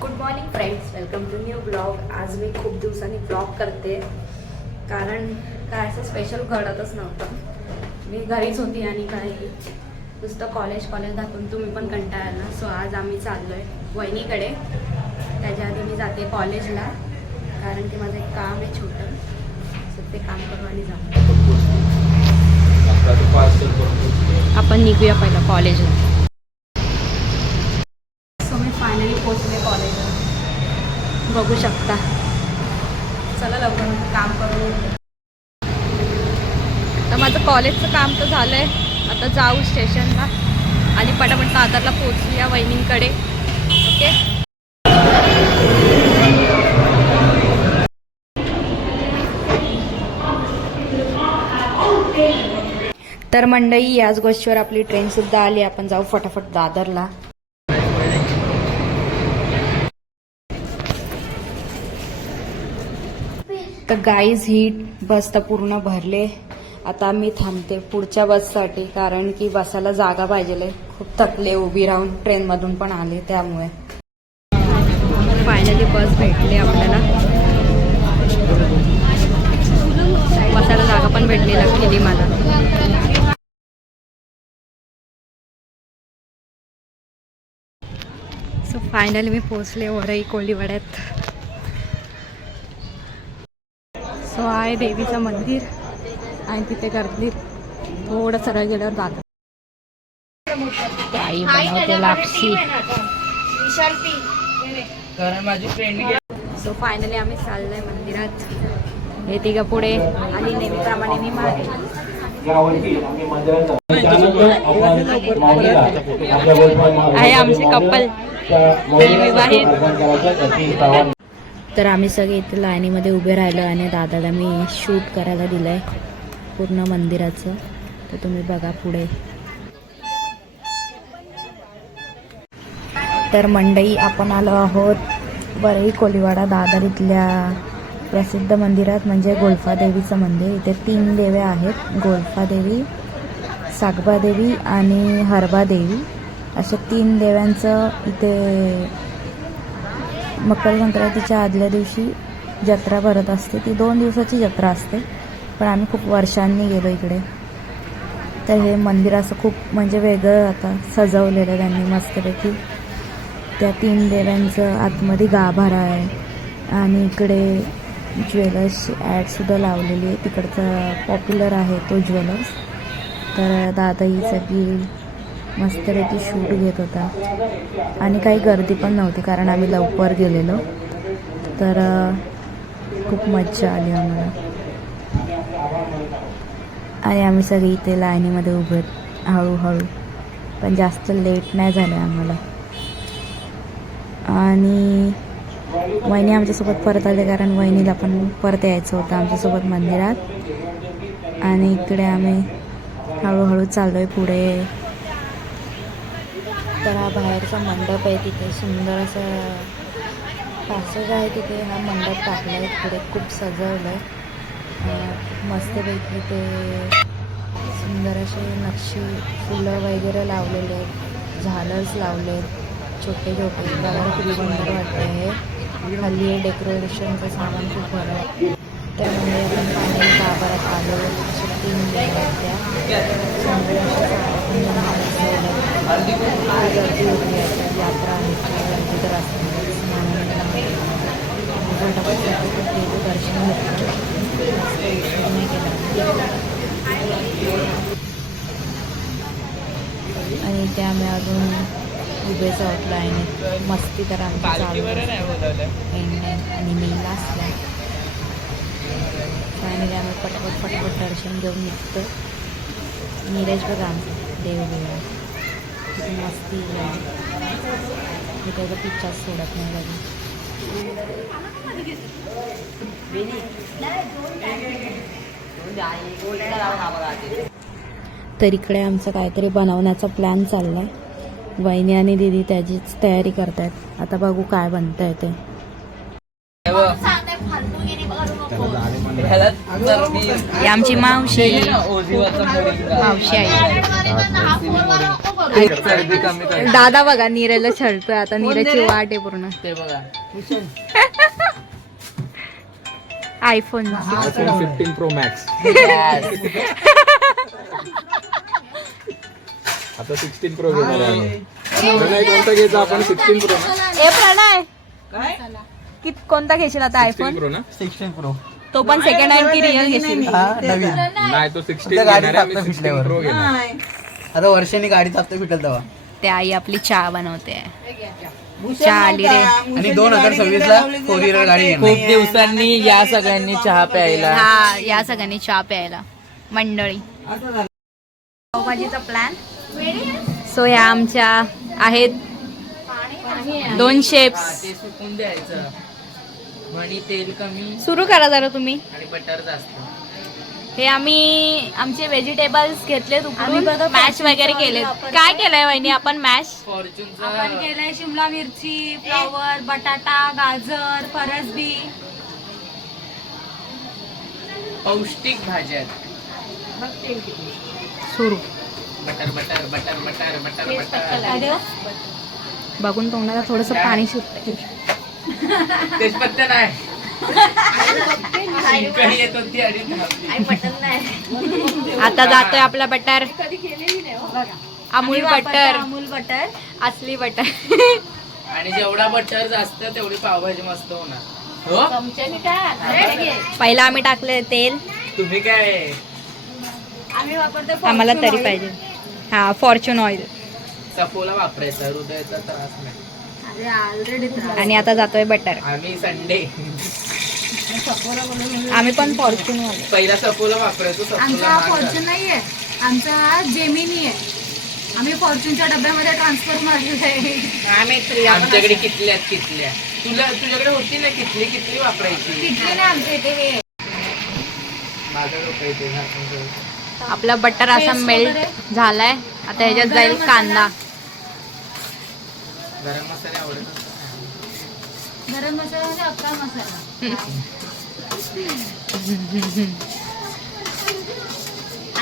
Good morning friends welcome to new blog आज मी खूप दिवसांनी ब्लॉग करते. कारण काय असं स्पेशल घडतच नव्हतं. मी घरीच होती आणि काही नुसतं कॉलेज कॉलेज दाखवून तुम्ही पण कंटाळला सो आज आम्ही चाललो आहे वहिनीकडे. त्याच्या आधी मी जाते कॉलेजला कारण की माझं एक काम आहे छोटं. सो ते काम करू आणि जाऊ. आपण निघूया पहिलं कॉलेजला सो मी फायनली पोचले बघू शकता. चला लवकर काम करू. आता माझं कॉलेजचं काम तर झालं आहे आता जाऊ स्टेशनला आणि पटापट दादरला पोचूया वहिनींकडे. ओके? तर मंडई याच गोष्टीवर आपली ट्रेन सुद्धा आली. आपण जाऊ फटाफट दादरला. तर गाईज ही बस तर पूर्ण भरले. आता मी थांबते पुढच्या बससाठी कारण की बसायला जागा पाहिजे खूप थकले उभी राहून ट्रेनमधून पण आले त्यामुळे. फायनली बस भेटली आपल्याला. बसायला जागा पण भेटली लकीली मला. सो फायनली मी पोचले वरई कोळीवाड्यात. सो आहे देवीचं मंदिर आणि तिथे गर्दी थोडं सरळ गेल्यावर जातं. आई बनवते लापशी. सो फायनली आम्ही चाललोय मंदिरात. हे तिघं पुढे आणि नेहमीप्रमाणे मी मागे. आहे आमचे कपल. विवाहित. तर आम्ही सगळे इथे लाईनीमध्ये उभे राहिलो आणि दादाला मी शूट करायला दिलं आहे पूर्ण मंदिराचं. तर तुम्ही बघा पुढे. तर मंडई आपण आलो आहोत बरई कोलीवाडा दादर इथल्या प्रसिद्ध मंदिरात म्हणजे गोल्फा देवीचं मंदिर. इथे तीन देव्या आहेत. गोल्फा देवी सागबा देवी आणि हरबा देवी. अशा तीन देव्यांचं इथे मकर संक्रांतीच्या आदल्या दिवशी जत्रा भरत असते. ती दोन दिवसाची जत्रा असते. पण आम्ही खूप वर्षांनी गेलो इकडे. तर हे मंदिर असं खूप म्हणजे वेगळं आता सजवलेलं त्यांनी मस्तपैकी. त्या तीन देव्यांचं आतमध्ये गाभारा आहे. आणि इकडे ज्वेलर्सची ॲडसुद्धा लावलेली आहे. तिकडचं पॉप्युलर आहे तो ज्वेलर्स. तर दादा की सगळी मस्तपैकी शूट घेत होता. आणि काही गर्दी पण नव्हती कारण आम्ही लवकर गेलेलो. तर खूप मज्जा आली आम्हाला. आणि आम्ही सगळी इथे लाईनीमध्ये उभे हळूहळू. पण जास्त लेट नाही झालं आम्हाला. आणि वहिनी आमच्यासोबत परत आले कारण वहिनीला पण परत यायचं होतं आमच्यासोबत मंदिरात. आणि इकडे आम्ही हळूहळू चाललो आहे पुढे. तर हा बाहेरचा मंडप आहे तिथे. सुंदर असं पॅसेज आहे तिथे. हा मंडप टाकला आहे पुढे खूप सजवलं आहे मस्तपैकी ते सुंदर असे नक्षी फुलं वगैरे लावलेले आहेत. झालर्स लावले आहेत. छोटे छोटे. बघायला खूप सुंदर वाटते आहे हल्ली हे डेकोरेशनचं सामान खूप बरं आहे. त्यामुळे आपण पाणी गाभारात आलो? असे तीन लेक त्या. सुंदर आहे तर यात्रा आहे असते दर्शन आणि ते आम्ही अजून उभेच आहोत लाईनीत मस्ती तर आमची आणि मेला असल्या फायनली आम्ही पटापट पटापट दर्शन घेऊन निघतो नीरज बघा आमचं. देवदेवा किती मस्ती मी त्याचा पिक्चर सोडत नाही कधी तर इकडे आमचं काहीतरी बनवण्याचा प्लॅन चाललाय. वहिनी आणि दीदी त्याचीच तयारी करतायत. आता बघू काय बनतंय ते. ही आमची मावशी. मावशी कर दादा बघा नीरजला छळतोय आता. नीरजची वाट आहे पूर्ण. ते बघा. IPhone iPhone fifteen Pro Max आता सिक्स्टीन प्रो घेणार आहे कोणता घ्यायचा आपण सिक्स्टीन प्रो ए प्रणय. कित कोणता घेशील आता आयफोन प्रो ना? सिक्स्टीन प्रो तो पण सेकंड हँड की रिअल घेशील. नाही तो सिक्स्टीन आता गाडी घेणार आहे, मी टाकतो 16 फिटल्यावर. प्रो घेणार. आता वर्षाने गाडी तापते फिटेल तेव्हा. ते आई आपली चहा बनवते. चहा आली रे. आणि दोन हजार सव्वीस ला फोर व्हीलर गाडी खूप दिवसांनी या सगळ्यांनी चहा प्यायला. हा या सगळ्यांनी चहा प्यायला. मंडळी. पावभाजीचा प्लॅन सो या आमच्या आहेत दोन शेप्स ते सुकून द्यायचं. म्हणी तेल कमी. सुरू करा जरा तुम्ही. आणि बटर जास्त. हे आम्ही आमचे व्हेजिटेबल्स घेतलेत उकडून. मॅश वगैरे केले काय केलंय वहिनी आपण मॅश फॉर्च्यूनचा आपण केलंय शिमला मिरची फ्लॉवर बटाटा गाजर फरसबी. पौष्टिक भाज्या. सुरू. Butter butter butter butter butter butter. बघून तोंडाला थोडस पाणी सुटतंय. तेजपत्ता नाही. आता जातोय आपला butter. Amul butter. Amul butter. असली बटर. आणि जेवढा बटर जास्त तेवढी पावभाजी मस्त होणार. हो? पहिला आम्ही टाकले तेल. तुम्ही काय? आम्ही वापरतो आम्हाला तरी पाहिजे. हा फॉर्च्यून ऑइल सफोला वापरायचा हृदयाचा त्रास नाही. आणि आता जातोय बटर आम्ही संडे आम्ही पण फॉर्च्यून वाले पहिला सफोला वापरायचो आमचा फॉर्च्यून नाहीये. आमचा हा जेमिनी आहे. आम्ही फॉर्च्यूनच्या डब्यामध्ये ट्रान्सफर मारलेलं आहे. आमच्याकडे कितल्या आहेत, कितल्या? तुला तुझ्याकडे होती ना कितली कितली वापरायची? किटली नाही आमच्या इथे हे. आपला बटर असा मेल्ट? झालाय. आता ह्याच्यात जाईल कांदा. गरम मसाले आवडत असतात. गरम मसाला म्हणजे अख्खा मसाला.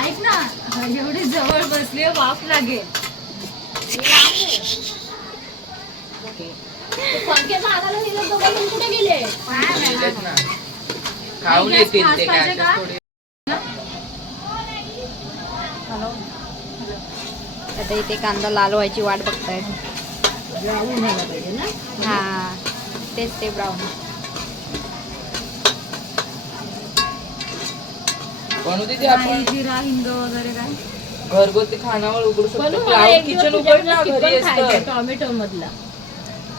ऐक ना एवढी जवळ बसली वाफ लागेल. खाऊन येतील ते काय आता इथे कांदा लाल व्हायची वाट बघताय हा तेच ते ब्राऊन बनवू दे ते आपण. जिरा हिंग वगैरे काय? घरगुती खानावळ उघडू शकतो. क्लाउड किचन उघड ना घरी असतं. टोमॅटो मधला.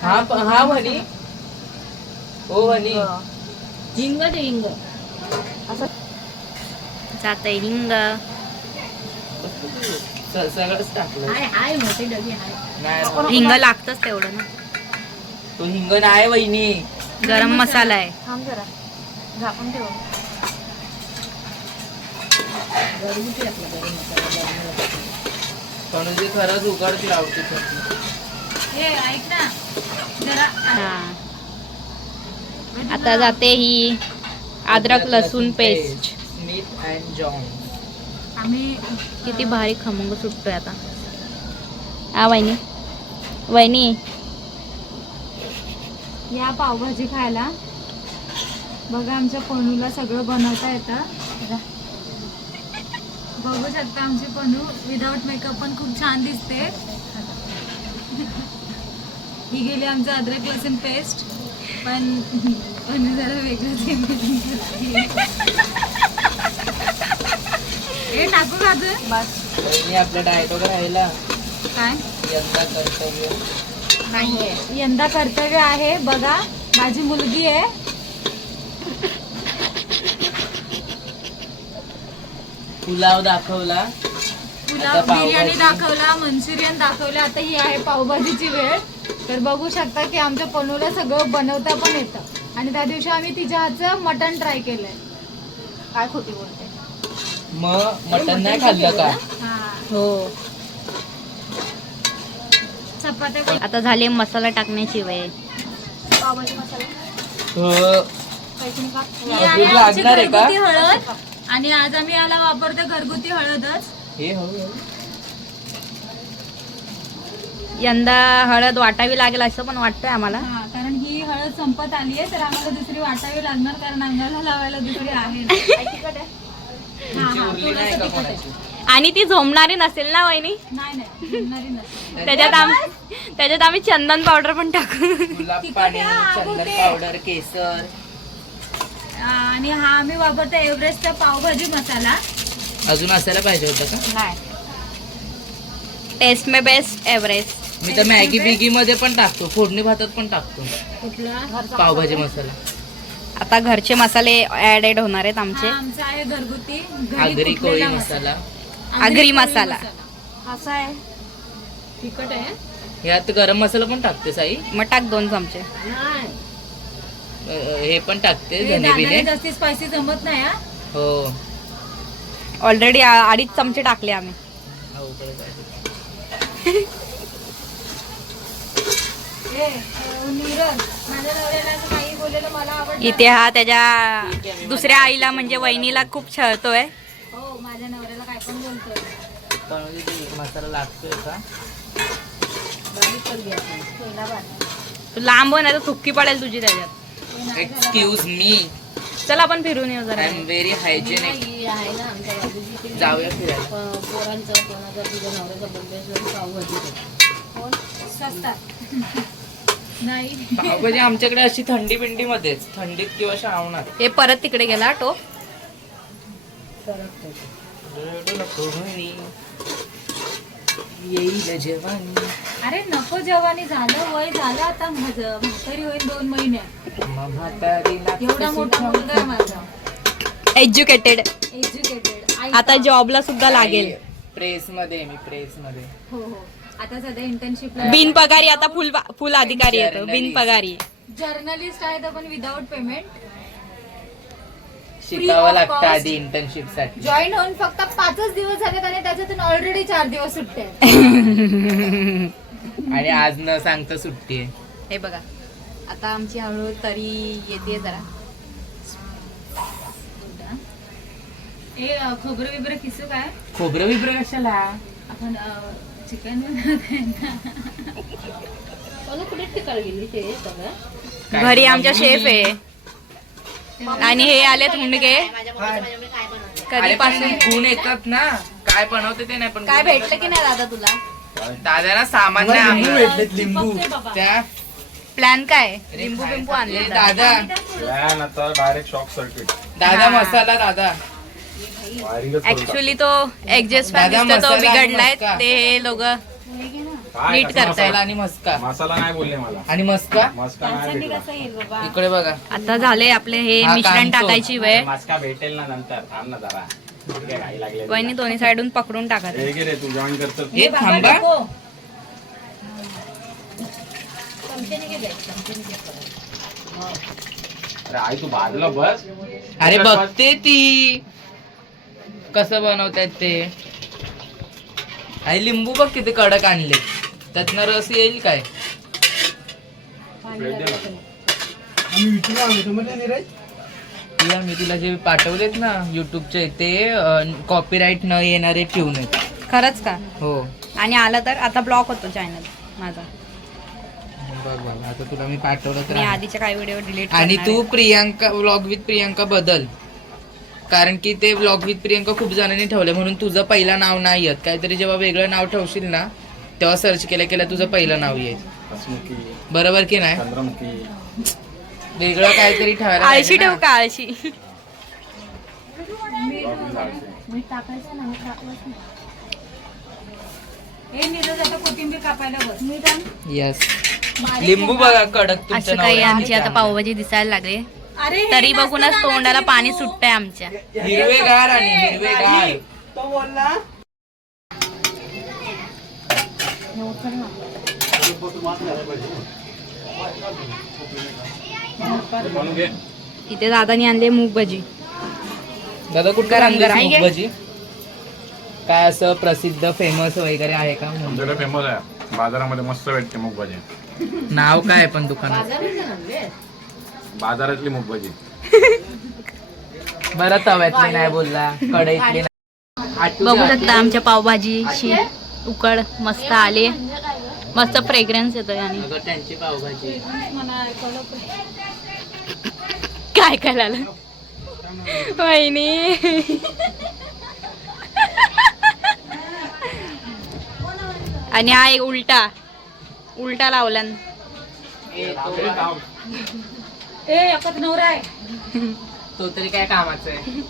हा प- हा म्हणी. हो म्हणी. हिंग. ते हिंग. जातंय हिंग. सगळंच टाकलं. हाय हाय मोठी डबी हाय. नाही हिंग लागतच तेवढं ना. तो हिंग नाही वहिनी. गरम मसाला आहे. थांब जरा. झाकून ठेव. पण ते खरंच उघड क्लाउड किचन हे ऐक ना. जरा हा. आता जाते ही अद्रक लसूण पेस्ट स्मिथ अँड जॉन आम्ही किती भारी खमंग सुटतोय आता. हा वहिनी. वहिनी. या पावभाजी खायला. बघा आमच्या पनूला सगळं बनवता येतं. बघा. शकता आमची पनू विदाउट मेकअप पण खूप छान दिसते. ही गेली आमचं अद्रक लसूण पेस्ट पण पनू जरा वेगळंच करते. हे टाकू का अजून? राहिला. काय? यंदा कर्तव्य. यंदा कर्तव्य आहे. बघा माझी मुलगी आहे. पुलाव दाखवला. पुलाव. बिर्याणी दाखवला मंचुरियन दाखवलं. आता ही आहे पावभाजीची वेळ. तर बघू शकता की आमच्या पनूला सगळं बनवता पण येतं. आणि त्या दिवशी आम्ही तिच्या हातचं मटन ट्राय केलंय. काय खोटी बोलते? मग मटन नाही खाल्लं का? हा. हो चपात्या आता झाली मसाला टाकण्याची वेळ पावभाजी मसाला. हो. ही लागणार आहे का? घरगुती हळद आणि आज आम्ही याला वापरतो घरगुती हळदच. हे हो हो. यंदा हळद वाटावी लागेल असं पण वाटतंय आम्हाला. हा कारण ही हळद संपत आली आहे तर आम्हाला दुसरी वाटावी लागणार कारण अंगाला लावायला दुसरी आहे. नाही का. कोणाची? आणि ती झोमणारी नसेल ना वहिनी? नाही नाही. त्याच्यात आम्ही त्याच्यात आम्ही चंदन पावडर पण टाकू. गुलाब पाणी हा, चंदन. पावडर केसर. आणि हा आम्ही वापरतो एव्हरेस्टचा पावभाजी मसाला. अजून असायला पाहिजे होतं का? नाही. टेस्ट मे बेस्ट एव्हरेस्ट मी तर मॅगी बिगी मध्ये पण टाकतो फोडणी भातात पण टाकतो. कुठला? पावभाजी मसाला. आता घरचे मसाले ऍडेड होणार आहेत आमचे. आमचा आहे घरगुती घरी आगरी कोळी मसाला. आगरी मसाला. असा आहे. तिखट आहे. यात गरम मसाला पण टाकते साई. मग टाक दोन चमचे. हे पण टाकते हे धने दादाला बिने जास्ती स्पायसी जमत नाही हा. हो. ऑलरेडी अडीच चमचे टाकले आम्ही अवघड आहे. ए, अ, नीरज माझ्या नवऱ्याला असं काही बोललेलं मला आवडतं इथे हा त्याच्या दुसऱ्या आईला म्हणजे वहिनीला खूप छळतोय. हो माझ्या नवऱ्याला काय पण बोलतोय. पण ते मसाला लागतोय का? पहिला बार. तू लांब हो नाही तर थुक्की पडेल तुझी त्याच्यात. हे एक्सक्यूज मी चल आपण फिरून येऊ जरा. व्हेरी हायजेनिक ही आहे ना आमच्या बाजूची ती जाऊया फिरायला. पोरांचं कोणाचा तुझ्या नवऱ्याचा नाही. पावभाजी आमच्याकडे अशी थंडी बिंडी मध्येच थंडीत किंवा श्रावणात. हे परत तिकडे गेला टो फरक पडतो. रडू नको म्हणी. येईल जवानी. अरे नको जवानी झालं वय झालं आता माझं म्हातारी होईल दोन महिन्यात एवढा मोठा मुलगा आहे माझा. एज्युकेटेड एज्युकेटेड आता जॉबला सुद्धा लागेल. प्रेस मध्ये मी प्रेस मध्ये हो हो. आता सध्या इंटर्नशिपला बिन पगारी आता फुल फुल अधिकारी येतो. बिन. पगारी. जर्नलिस्ट आहेत आपण विदाउट पेमेंट शिकावं लागतं. आधी इंटर्नशिपसाठी. जॉईन होऊन फक्त पाचच दिवस झाले आणि त्याच्यातून ऑलरेडी चार दिवस सुट्टे. आणि आज न सांगता सुट्टी आहे. हे बघा. आता आमची हळूहळू तरी येते जरा. ए अ, खोबरं बिबरं किसू काय? खोबरं बिबरं कशाला? आपण चिकन घरी? आमच्या शेफ आहे. आणि हे आलेत पण कधीपासून? गुण येतात ना. काय बनवते ते नाही पण काय भेटलं की नाही दादा तुला. दादाला सामान नाही आणलं. लिंबू. त्या प्लॅन काय? लिंबू बिंबू आणले दादा. प्लॅन आता डायरेक्ट शॉक सर्किट दादा मसाला दादा. ऍक्च्युली तो ऍडजस्ट फॅन दिसतो तो बिघडलाय. ते लोक नीट करताय. आणि मस्का. मसाला नाही बोलले मला. आणि मस्का? मस्का नाही भेटला. इकडे बघा. आता झाले आपले हे हा, मिश्रण. टाकायची वेळ. मस्का भेटेल ना नंतर. थांब ना जरा. घाई लागली वहिनी दोन्ही साइडून पकडून टाकत हे घे रे तू जॉईन करतो हे थांबा. अरे आई तू बाजूला बस. अरे बघते ती. कसं बनवतात ते? आई लिंबू बघ किती कडक आणले. त्यातनं रस येईल काय. तुला मी तुला जे पाठवलेत ना युट्यूबचे ते कॉपीराईट न येणारे ट्यून आहेत. खरंच का? हो. आणि आलं तर आता ब्लॉक होतो चॅनल माझा. बघ बघ आता तुला मी पाठवलं तर मी आहे. आधीचे काही व्हिडिओ डिलीट आणि तू प्रियांका व्लॉग विथ प्रियांका बदल. कारण की ते व्लॉग विथ प्रियांका खूप जणांनी ठेवले म्हणून तुझं पहिलं नाव नाही येत. काहीतरी जेव्हा वेगळं नाव ठेवशील ना तेव्हा सर्च केल्या केल्या तुझं पहिलं नाव येईल. बरोबर की नाही? चंद्रमुखी. वेगळं काहीतरी ठेवायला आळशी ठेवू. का आळशी. येस लिंबू बघा कडक असं काही आमची आता. पावभाजी दिसायला लागले. तरी बघूनच तोंडाला पाणी. सुटतंय आमच्या. हिरवेगार आणि हिरवेगार. म्हणून घे इथे दादानी आणले मूग भजी दादा कुठं गरम गरम. मूग भजी काय असं प्रसिद्ध फेमस वगैरे आहे का आमच्याकडे फेमस आहे. बाजारामध्ये मस्त भेटते मूग भाजी नाव काय आहे पण दुकानात? बाजारातली मूग भाजी बरं तव्यातली नाही बोलला कढईतली बघू. शकता आमच्या पावभाजीची उकड मस्त आली. मस्त फ्रेग्रन्स येतोय आणि. त्यांची पावभाजी. काय काय आलं वहिनी. आणि हा एक उलटा. उलटा लावला ए, एकच नवरा आहे. तो तरी काय कामाचा आहे?